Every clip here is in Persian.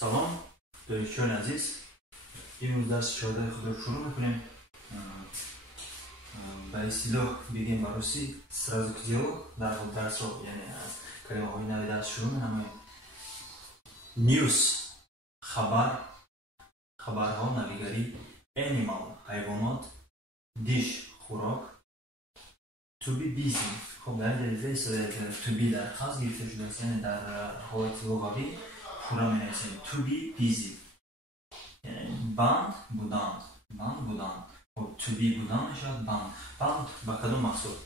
سلام دانشجویان عزیز، امروز درس 14 خود رو شروع میکنیم. به اصطلاح بگیم باروسی сразу к делу. در حال درس رو یعنی از کلمه های نوی درس شروع میکنیم. نیوز خبرها، نویگری. animal حیوانات. دیش خوراک. to be busy خب در جلسه to be در خاص گرفته شده است، یعنی در حالت لغوی پورا می نویسیم to be busy، یعنی بند بودن. خب to be بودن شد بند با کدوم مقصود؟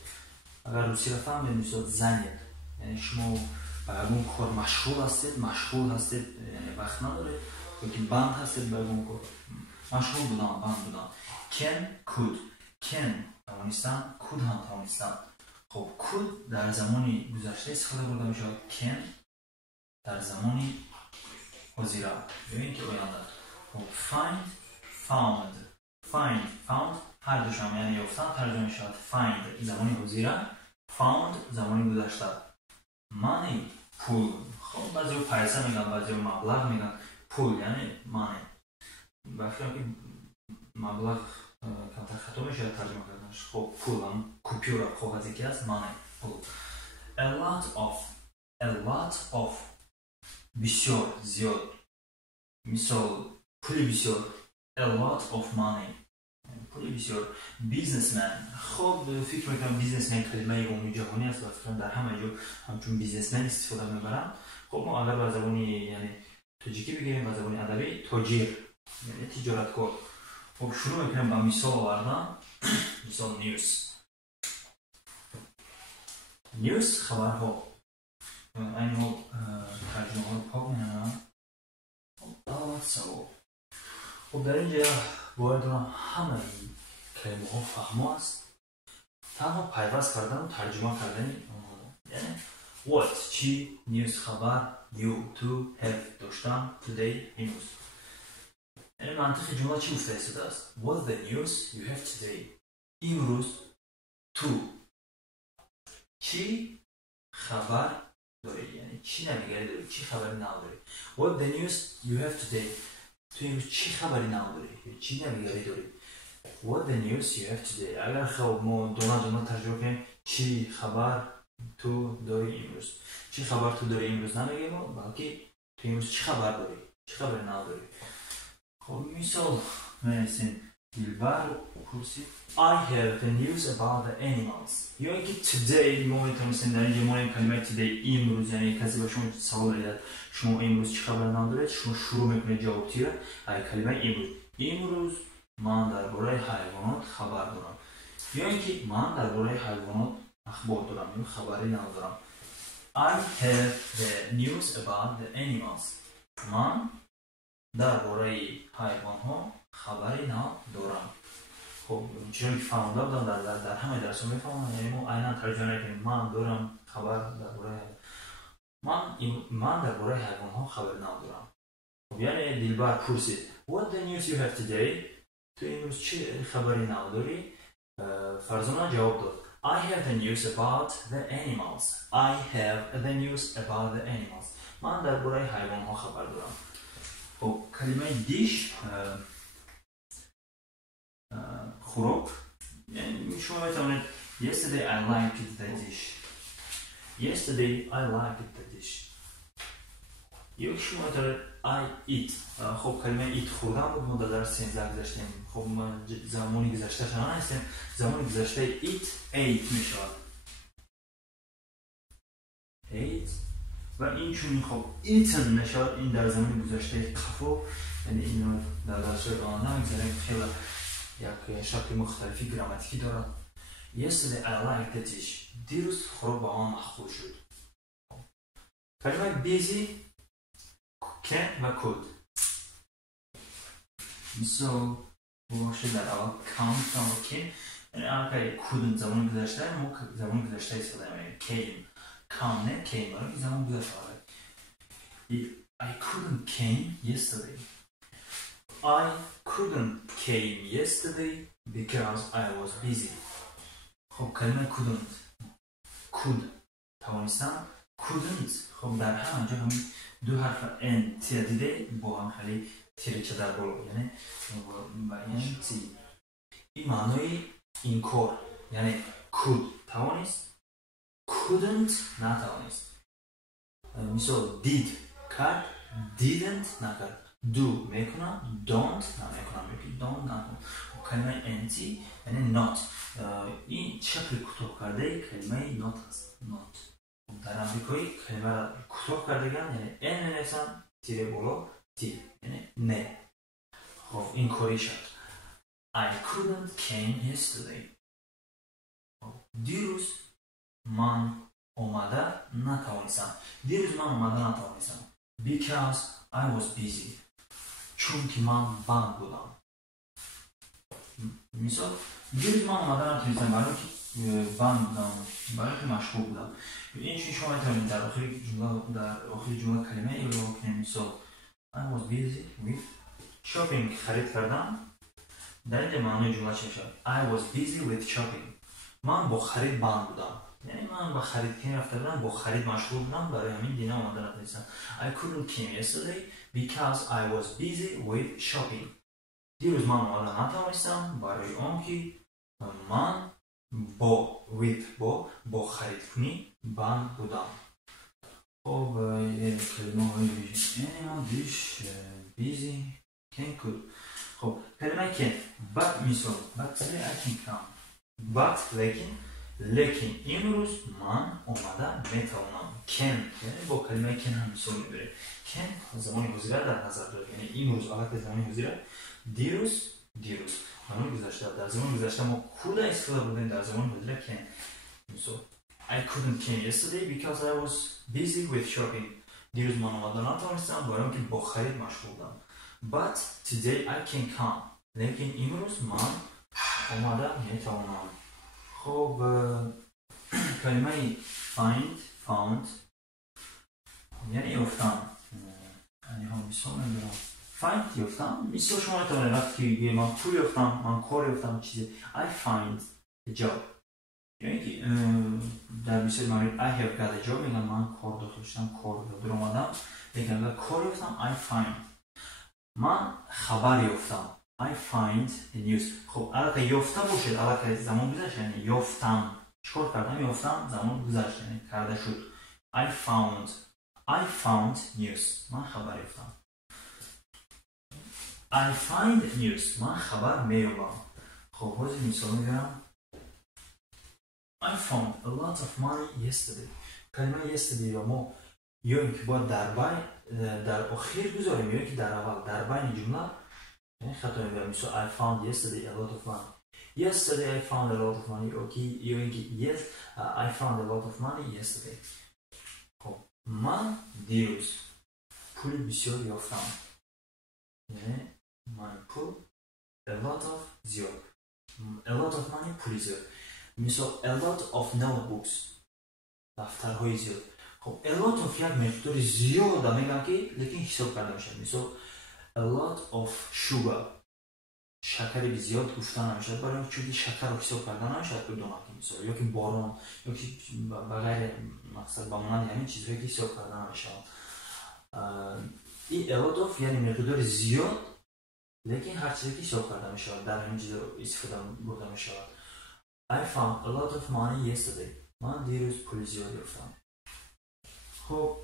اگر روسی را فهمید میشد زنید، یعنی شما با اون کار مشغول هستید یعنی وقت نداره، که بند هستید با اون کار مشغول بودن، بند بودن. can توانستن، could هم توانستن. خب could در زمانی گذشته استفاده برده می شود، can در زمانی حاضره ببینید که آینده. خب found هر دوشم یعنی یافتن ترجمه می شود. find زمانی حاضره، found زمانی گذشته. money پول. خب بعضی رو پیسه میگن، بعضی رو مبلغ میگن. پول یعنی money. بخشی که مبلغ کمتر خطا میشه ترجمه کردنش. خب پول هم کوپیورا کاغذی که هست، money پول. a lot of بسیار زیاد، مثال پول بسیار a lot of money پول بسیار. businessman خب فکر میکنم businessman کلمه عمومی جهانی است و فکر در همه جا همچون businessman استفاده میبرن. خب ما اگر با زبانی یعنی تاجیکی بگیریم، با زبانی ادبی تاجر یعنی تجارتکار. خب شروع میکنم با مثال آوردن. مثال نیوز خبرها. این حال ترجمه ها رو پاک میکنم. خب در اینجا باید همه کلمه ها فهمه است، تنها پیوست کردن و ترجمه کردن. یعنی what چی، نیوز خبر، you to have داشتن، today نیوز. یعنی منطق جمله چی افتاده است؟ What's the news you have today؟ امروز تو چی خبر داری، یعنی چی نویگری داری، چی خبری نو داری. What the news you have today؟ تو امروز چی خبری نو داری، چی نویگری داری. What the news you have today؟ اگر خب ما دونه ترجمه کنیم چی خبر تو داری امروز، چی خبر تو داری امروز نمیگیم، بلکه تو امروز چی خبر داری، چی خبری نو داری. خب مثال می‌نویسیم. دیلبر پرسید I have the news about the animals. یا اینکه today ما میتونستیم در اینجا ما این کلمه today امروز، یعنی کسی به شما سوال داد شما امروز چه خبر ندارید، شما شروع میکنید جواب تیره ای کلمه امروز من درباره حیوانات خبر دارم. یا اینکه من درباره حیوانات اخبار دارم یا خبری ندارم. I have the news about the animals. من درباره حیوان ها خبری ندارم. خب چون که فهمده بودم در همه درس ها میفهمم، یعنی ما عینا ترجمه نکنیم من دارم خبر درباره من درباره حیوان ها خبر ندارم. خب یعنی دیلبر پرسید What the news you have today؟ تو امروز چه خبری نداری؟ فرزانه جواب داد I have the news about the animals. I have the news about the animals. من درباره حیوان ها خبر دارم. خب کلمه دیش خوراک، یعنی شما میتونید Yesterday I liked the dish. Yesterday I liked the dish. یا شما میتونید I eat. خب کلمه eat خوردن بود، ما در درس 13 گذاشتیم. خب ما زمانی گذشته شما هستیم، زمانی گذشته ate میشود. ate و این چون خب eaten نشد، این در زمان گذشته قفو، یعنی اینو در درس آن نمیگذاریم، خیلی یک شکل مختلفی گراماتیکی دارد. Yesterday I liked the dish. دیروز خوراک با آن مخفول شد. کلمه busy can و could. مثال باشه در اول count و can، یعنی اگر couldn't زمان گذشته ما زمان گذشته استفاده می‌کنیم. came come نه came برای زمان گذشته. I couldn't came yesterday. I couldn't came yesterday because I was busy. خب کلمه couldn't could توانستم، couldn't خب در همینجا همین دو حرف n تی دیده با هم خیلی تیرچه در بالا یعنی این تی این معنای این کار یعنی could توانست couldn't نتوانست مثال did کرد didn't نکرد do میکنم don't نمیکنم don't نکنم کلمه انت یعنی not این شکل کوتاه کرده کلمه not هست not در امریکایی کلمه را کوتاه کردگان یعنی ان نویسن تیره بالا تی یعنی نه خب این کاری شد I couldn't came yesterday دیروز من اومده نتوانستم دیروز من اومده نتوانستم because I was busy چون که من بند بودم مثال دیروز من اومده نتوانستم برای که بند بودم برای که مشغول بودم این چون شما میتونید در آخر جمله کلمه ای رو کنید مثال I was busy with shopping خرید کردم در اینجا معنی جمله چه شد I was busy with shopping من با خرید بند بودم یعنی من با خرید که رفته بودم با خرید مشغول بودم برای همین دینا اومده نتونستم I couldn't came yesterday because I was busy with shopping دیروز من اومده نتوانستم برای آن که من با خرید کنی بند بودم خب یه کلمه های بیشتر یعنی من دیش busy can could خب کلمه که but مثال but today I can come but لیکن امروز من اومده میتوانم can یعنی با کلمه can هم مثال میبره can زمان حاضره در نظر دارد یعنی امروز حالت زمان حاضره دیروز زمان گذشته در زمان گذشته ما could استفاده بودیم در زمان حاضره can مثال I couldn't came yesterday because I was busy with shopping دیروز من اومده نتوانستم برای اینکه با خرید مشغول بودم but today I can come لیکن امروز من اومده میتوانم خب کلمه found یعنی یافتن یعنی هم مثال میبرم find یافتن مثال شما میتونه وقتی من پول یافتم من کار یافتم چیزی I find a job یعنی که در مثال مورد I have got a job میگم من کار داشتم کار در اومدم میگم کار یافتم I find من خبر یافتم I find a news خب الان یافته باشد الان زمان گذشت یعنی یافتم چیکار کردم یافتم زمان گذشت یعنی کرده شد I found news من خبر یافتم I find news من خبر میابم خب باز مثال میگم I found a lot of money yesterday کلمه yesterday رو ما یا اینکه باید در آخر گذاریم یا اینکه در اول در بین جمله خطا میگم مثلا I found yesterday a lot of money yesterday I found a lot of money okay یا اینکه yes I found a lot of money yesterday خب من دیروز پول بسیار یافتم یعنی من پول a lot of زیاد a lot of money پول زیاد مثلا a lot of notebooks دفترهای زیاد خب a lot of یک مقدار زیاد میگم که لیکن حساب کرده میشه مثلا a lot of sugar شکر بزیاد گفتن نمیشه برای چون شکر رو حساب کردن نمیشه تو دو نکته مثلا یا که بارون یا که بغیر مقصد با من یعنی چیزایی که حساب کردن نمیشه این a lot of یعنی مقدار زیاد لیکن هر چیزی که حساب کرده میشه در این چیز رو استفاده برده میشه I found a lot of money yesterday من دیروز پول زیاد یافتم خب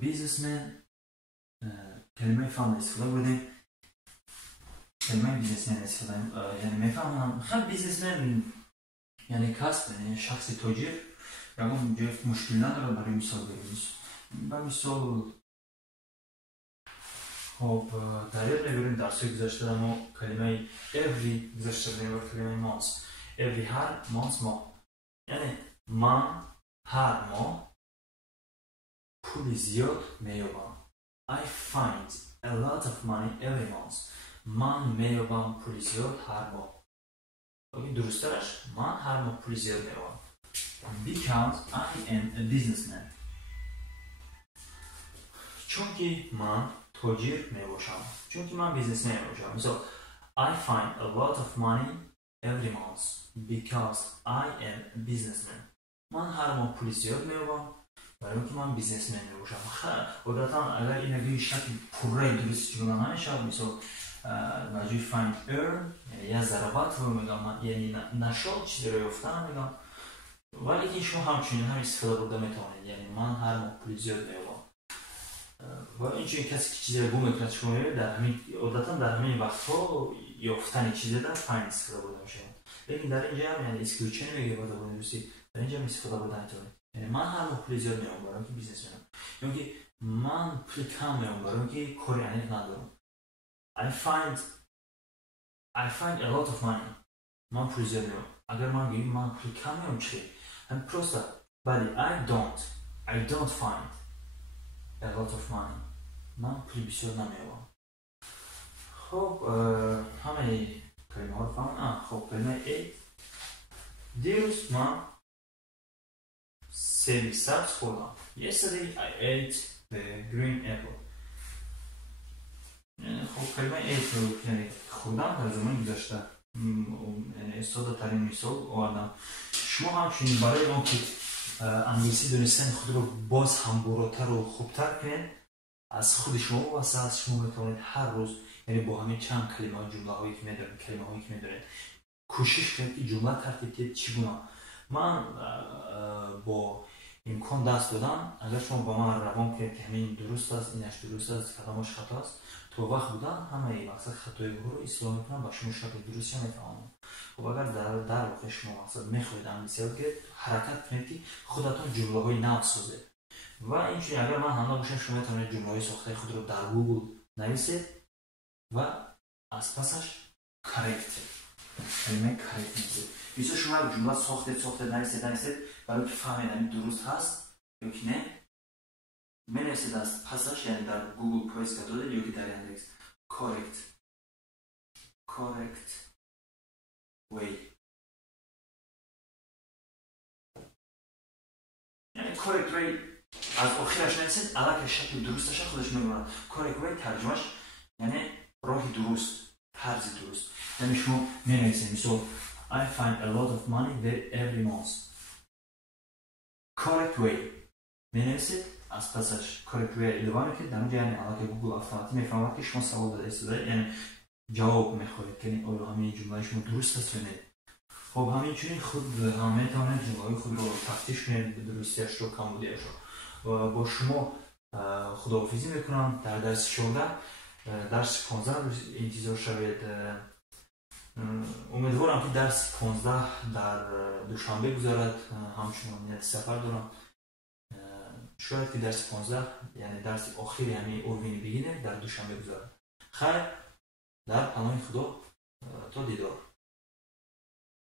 businessman کلمه فهم استفاده بودیم کلمه بیزنسمن استفاده یعنی میفهمم خیلی بیزنسمن یعنی کسب یعنی شخص تاجر یعنی جای مشکل نداره برای مثال بریم به مثال خب در یاد میبریم درسی گذاشته ما کلمه every گذاشته بودیم و کلمه months every هر months ما یعنی من هر ماه پول زیاد میابم I find a lot of money every month. من میابم پول زیاد هر ماه. درستش من هر ماه پول زیاد میابم. Because I am a businessman. چون که من تاجر میباشم. چون که من بیزنسمن میباشم. So I find a lot of money every month because I am a businessman. من هر ماه پول زیاد میابم برای اینکه من بیزنسمن میباشم. عادتا اگر این نگه شکل پوره درست جمله نمیشه، مثلا نجوی find earn یعنی یه ضربات رو میگم، یعنی نشال چیزی رو یافتن میگم، ولی این شما همچنین هم استفاده برده میتونید. یعنی من هر ماه پول زیاد میابم و اینجوری کسی که چیزی رو بو میکنه شما میبینید در همین عادتا در همین وقتها یافتن چیزی در find استفاده برده میشه. لیکن در اینجا هم یعنی اسکریو چه نمیگه باید بنویسی، در اینجا هم استفاده برده میتونید. یعنی من هر ماه پول زیاد میابم برای اینکه بیزنس منم، یا اینکه من پول کم میابم برای اینکه کاری انیق ندارم. I find a lot of money. من پول زیاد میابم. اگر من بگم من پول کم میابم چی؟ هم پروستا ولی I don't find a lot of money. من پول بسیار نمیابم. خب همه کلمه ها رو فهمم. خب کلمه A دیروز من سیب سبز خوردم. Yesterday I ate the green apple. خب کلمه ate رو یعنی خوردم در زمان گذشته، یعنی استفاده ترین مثال آوردم. شما همچنین برای اون که انگلیسی دونستن خود رو باز هم براتر و خوبتر کنید، از خود شما واسه از شما میتونید هر روز یعنی با همین چند کلمه جمله هایی که میدونید، کلمه هایی که میدونید کوشش کنید که جمله ترتیب کنید چگونه. من با امکان دست دادم، اگر شما با من روان کنید که همین درست است، اینش درست است، کلامش خطا است، تو وقت بودن همه مقصد خطای رو اصلاح میکنم با شما شکل درستی میفهمم. خب اگر در واقع شما مقصد میخواید انگلیسی یاد گیرید، حرکت کنید که خودتون جمله های نو سازید. و اینجوری اگر من همراه باشم شما میتونید جمله های ساخته خود رو در گوگل نویسید و از پسش کارکت کلمه کارکت میگید. مثلا شما جمله ساخته نویسید برای که فهمید درست هست یا که نه، می‌نویسید از پسش، یعنی در گوگل پایس کتاده یا که در اندکس correct way، یعنی correct way از آخرش نویسید، علاقه شکل درستش خودش میگوید. correct way ترجمهش یعنی راه درست، طرز درست. یعنی شما می‌نویسید مثلا I find a lot of money there every month. correct way می‌نویسید، از پسش correct way اضافه کنید. در اونجا یعنی علاقه گوگل اتوماتیک میفهمد که شما سوال داده استفاده، یعنی جواب میخواید که آیا همین جمله شما درست است یا نه. خب همینجوری خود هم میتونید جمله خود رو تفتیش کنید به درستیش رو، کمبودیش رو. و با شما خداحافظی میکنم در درس 14. درس 15 انتظار شوید. امیدوارم که درس 15 در دوشنبه گذارد، همچنان نیت سفر دارم. شاید که درس 15 یعنی درس آخری همین اوروین بگینه در دوشنبه گذارد. خیر، در پناه خدا تا دیدار.